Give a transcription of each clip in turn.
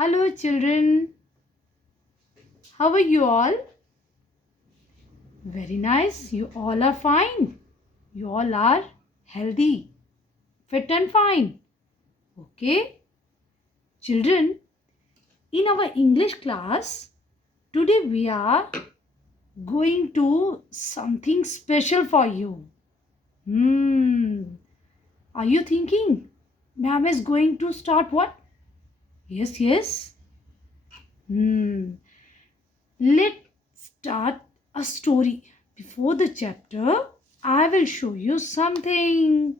Hello, children. How are you all? Very nice. You all are fine. You all are healthy, fit, and fine. Okay, children. In our English class, today we are going to something special for you. Hmm. Are you thinking? Ma'am is going to start what? Yes, yes. Hmm. Let's start a story. Before the chapter, I will show you something.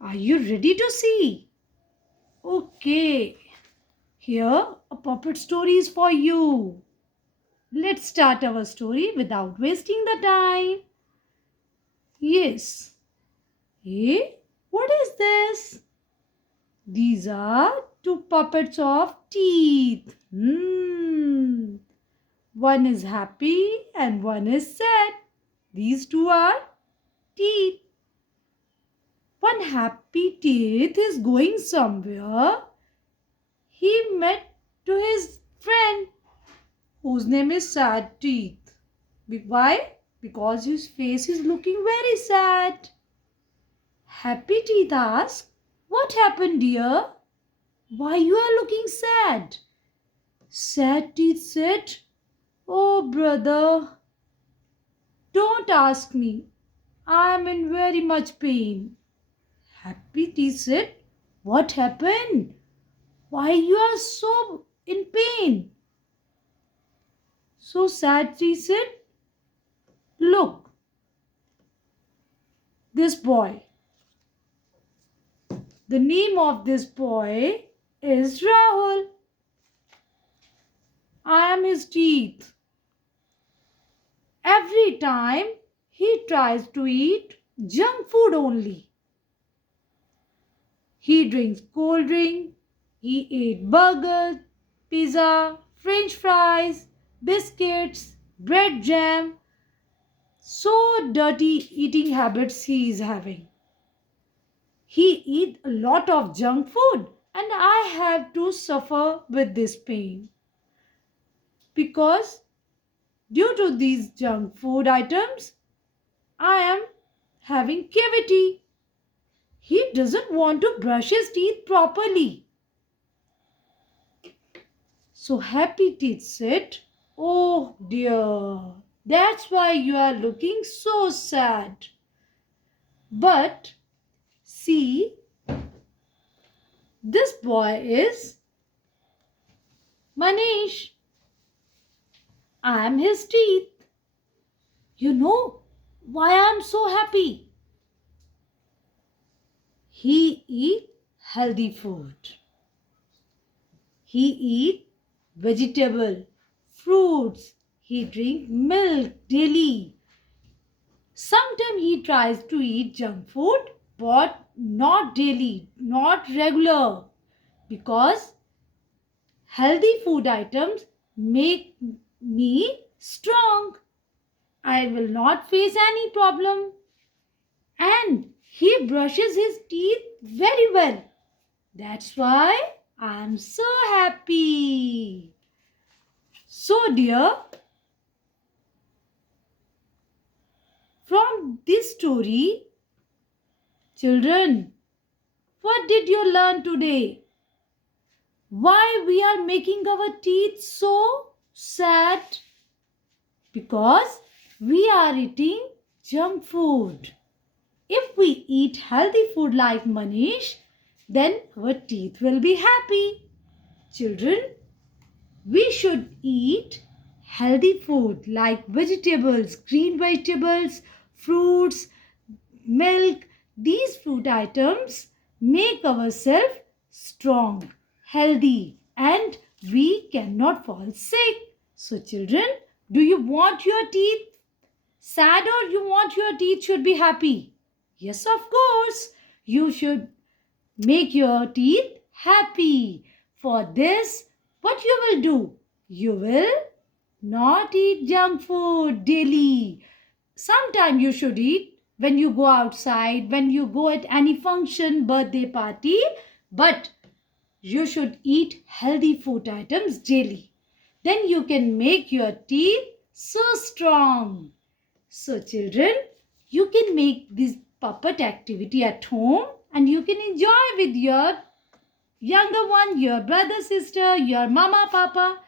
Are you ready to see? Okay, here a puppet story is for you. Let's start our story without wasting the time. Yes. Hey, what is this? These are two puppets of teeth. One is happy and one is sad. These two are teeth. One happy teeth is going somewhere. He met to his friend whose name is Sad Teeth. Why? Because his face is looking very sad. Happy Teeth asked, "What happened, dear? Why you are looking sad?" Sad Teeth said, "Oh brother, don't ask me. I am in very much pain." Happy Teeth said, "What happened? Why you are so in pain?" So Sad Teeth said, "Look, this boy. The name of this boy is Rahul. I am his teeth. Every time he tries to eat junk food only. He drinks cold drink. He ate burger, pizza, french fries, biscuits, bread jam. So dirty eating habits he is having. He eat a lot of junk food and I have to suffer with this pain. Because due to these junk food items, I am having cavity. He doesn't want to brush his teeth properly. So Happy Teeth said, "Oh dear, that's why you are looking so sad. But see, this boy is Manish. I am his teeth. You know why I am so happy? He eat healthy food. He eat vegetable, fruits. He drink milk daily. Sometimes he tries to eat junk food, but not daily, not regular. Because healthy food items make me strong. I will not face any problem. And he brushes his teeth very well. That's why I am so happy. So dear, from this story, children, what did you learn today? Why we are making our teeth so sad? Because we are eating junk food. If we eat healthy food like Manish, then our teeth will be happy. Children, we should eat healthy food like vegetables, green vegetables, fruits, milk. These food items make ourselves strong, healthy, and we cannot fall sick. So children, do you want your teeth sad or you want your teeth should be happy? Yes, of course. You should make your teeth happy. For this, what you will do? You will not eat junk food daily. Sometime you should eat when you go outside, when you go at any function, birthday party. But you should eat healthy food items daily. Then you can make your teeth so strong. So children, you can make this puppet activity at home and you can enjoy with your younger one, your brother, sister, your mama, papa.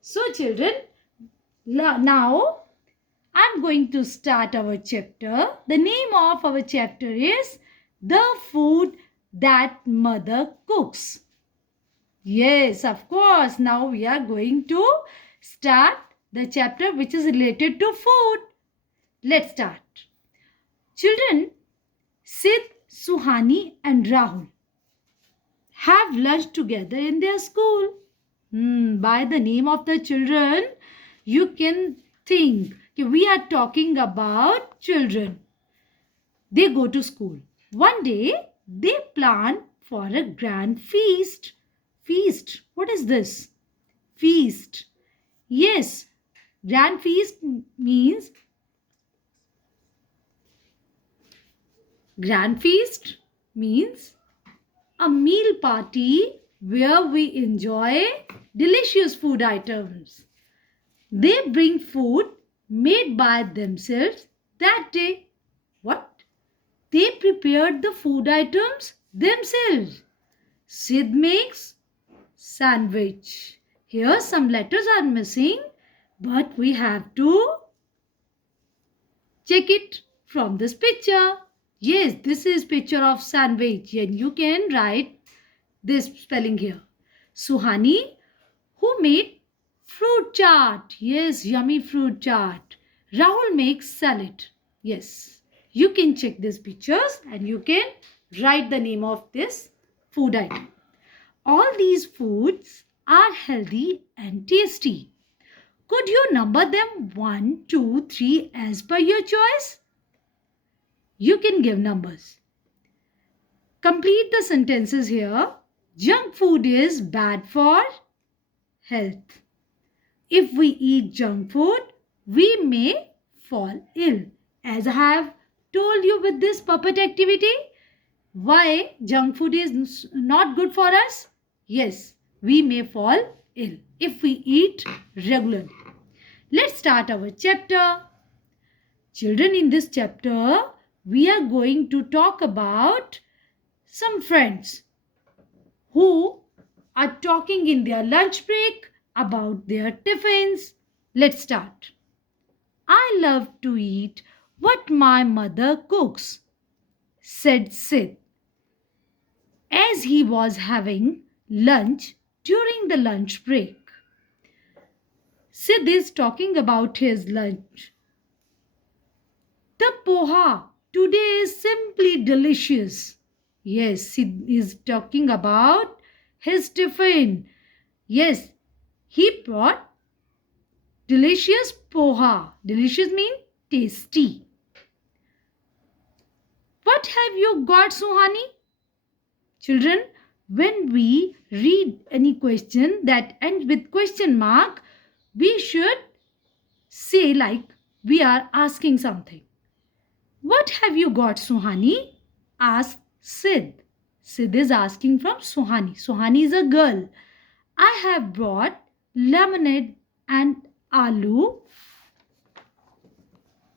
So children, now I'm going to start our chapter. The name of our chapter is The Food That Mother Cooks. Yes, of course. Now we are going to start the chapter which is related to food. Let's start. Children, Sid, Suhani and Rahul have lunch together in their school. By the name of the children, you can think we are talking about children. They go to school. One day, they plan for a grand feast. Feast. What is this? Feast. Yes, grand feast means a meal party where we enjoy delicious food items. They bring food made by themselves that day. What? They prepared the food items themselves. Sid makes sandwich. Here some letters are missing, but we have to check it from this picture. Yes, this is picture of sandwich and you can write this spelling here. Suhani, who made fruit chaat. Yes, yummy fruit chaat. Rahul makes salad. Yes, you can check these pictures and you can write the name of this food item. All these foods are healthy and tasty. Could you number them 1, 2, 3 as per your choice? You can give numbers. Complete the sentences here. Junk food is bad for health. If we eat junk food, we may fall ill. As I have told you with this puppet activity, why junk food is not good for us? Yes, we may fall ill if we eat regularly. Let's start our chapter. Children, in this chapter, we are going to talk about some friends who are talking in their lunch break about their tiffins. Let's start. I love to eat what my mother cooks, said Sid, as he was having lunch during the lunch break. Sid is talking about his lunch. The poha today is simply delicious. Yes, Sid is talking about his tiffin. Yes, he brought delicious poha. Delicious means tasty. What have you got, Suhani? Children, when we read any question that ends with question mark, we should say like we are asking something. What have you got, Suhani? Asked Sid. Sid is asking from Suhani. Suhani is a girl. I have brought lemonade and aloo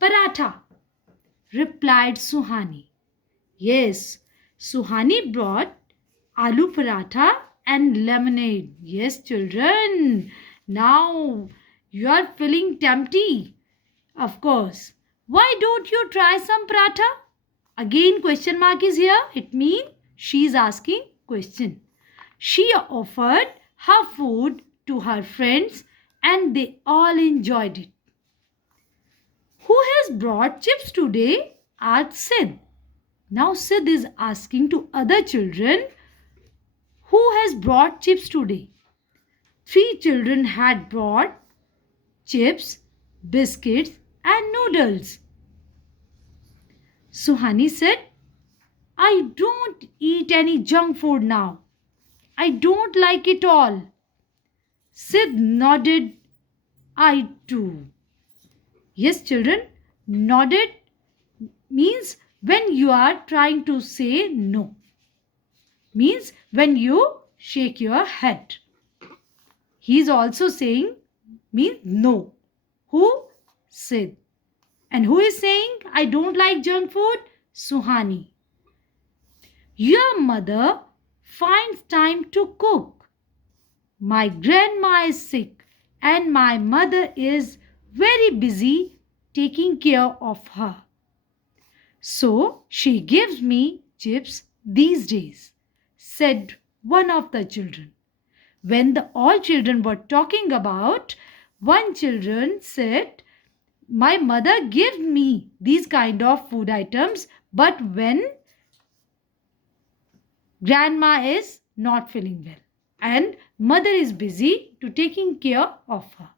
paratha, replied Suhani. Yes, Suhani brought aloo paratha and lemonade. Yes, children. Now you are feeling tempty. Of course. Why don't you try some paratha? Again question mark is here. It means she is asking question. She offered her food to her friends and they all enjoyed it. Who has brought chips today? Asked Sid. Now Sid is asking to other children, who has brought chips today? 3 children had brought chips, biscuits and noodles. Suhani said, I don't eat any junk food now. I don't like it all. Sid nodded, I too. Yes, children, nodded means when you are trying to say no. Means when you shake your head. He is also saying means no. Who? Sid. And who is saying I don't like junk food? Suhani. Your mother finds time to cook. My grandma is sick and my mother is very busy taking care of her. So she gives me chips these days, said one of the children. When all children were talking about, one children said, my mother gives me these kind of food items, but when grandma is not feeling well and mother is busy to taking care of her.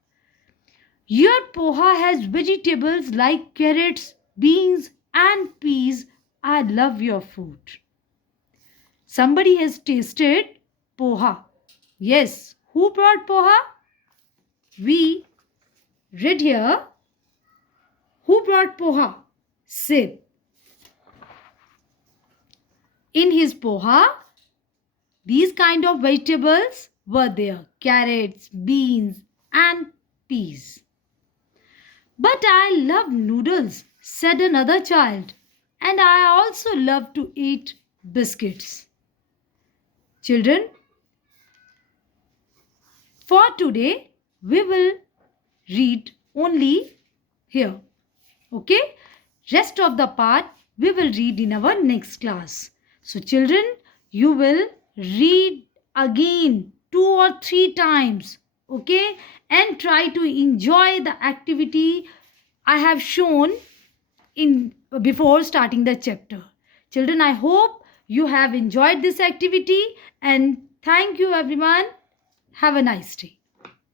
Your poha has vegetables like carrots, beans and peas. I love your food. Somebody has tasted poha. Yes, who brought poha? We read here. Who brought poha? Sid. In his poha, these kind of vegetables were there. Carrots, beans and peas. But I love noodles, said another child. And I also love to eat biscuits. Children, for today, we will read only here. Okay? Rest of the part we will read in our next class. So children, you will read again 2 or 3 times. Okay? And try to enjoy the activity I have shown in before starting the chapter. Children, I hope you have enjoyed this activity and thank you everyone. Have a nice day.